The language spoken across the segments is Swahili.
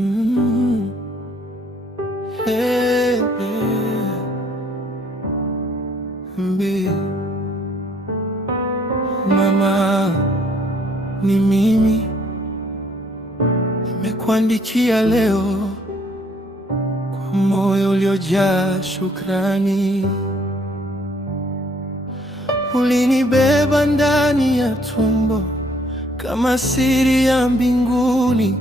Mm. Hey, hey. Mama, ni mimi nimekuandikia leo kwa moyo uliojaa shukrani. Ulinibeba ndani ya tumbo kama siri ya mbinguni.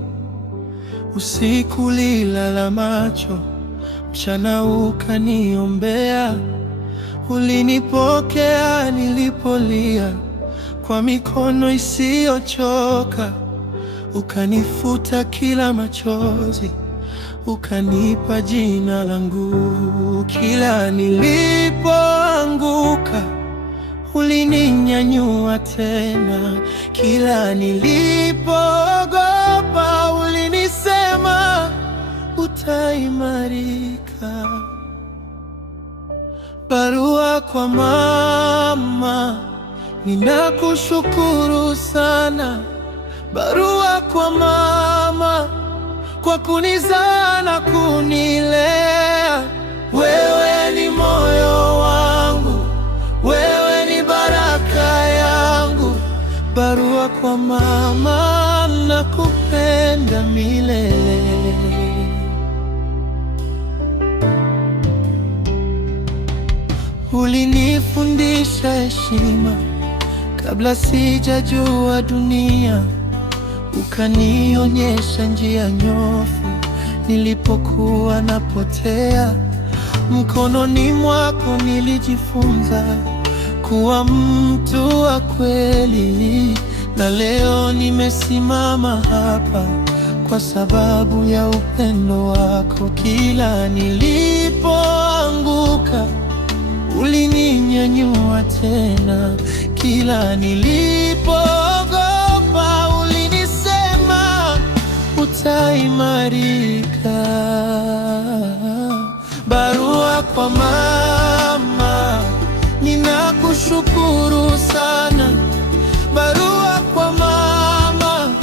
Usiku ulilala macho, mchana ukaniombea. Ulinipokea nilipolia kwa mikono isiyochoka, ukanifuta kila machozi, ukanipa jina langu. Kila nilipoanguka ulininyanyua tena, kila nilipoogopa ulinisema utaimarika. Barua kwa mama, ninakushukuru sana. Barua kwa mama, kwa kunizaa na kunilea. Wewe ni moyo wangu, wewe ni baraka yangu. Barua kwa mama, nakupenda milele. Ulinifundisha heshima kabla sijajua dunia, ukanionyesha njia nyofu nilipokuwa napotea. Mkononi mwako nilijifunza kuwa mtu wa kweli, na leo nimesimama hapa kwa sababu ya upendo wako. Kila nilipoanguka ulininyanyua tena, kila nilipoogopa ulinisema utaimarika. Barua kwa mama, ninakushukuru sana. Barua kwa mama,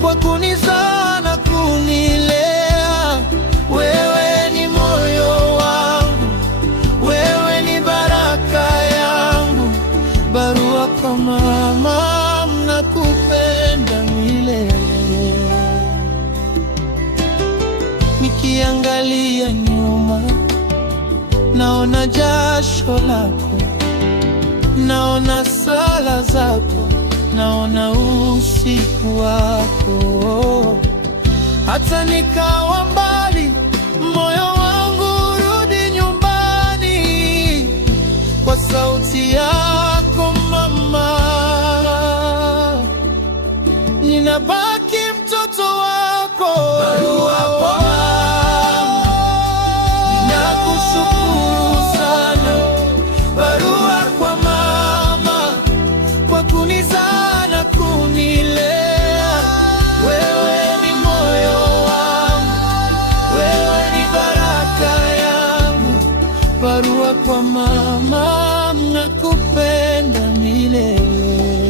kwa kunizaa na kunilea. Wewe ni moyo wangu, wewe ni baraka yangu. Barua kwa mama, nakupenda milele. Nikiangalia nyuma, naona jasho lako, naona sala zako, naona usiku wako. Hata nikawa mbali, moyo wangu rudi nyumbani kwa sauti yako mama. Ninabaki mtoto wako. Barua kwa mama, ninakushukuru sana. Barua kwa mama, kwa kunizaa na kunilea. Wewe ni moyo wangu, wewe ni baraka yangu. Barua kwa mama, nakupenda milele.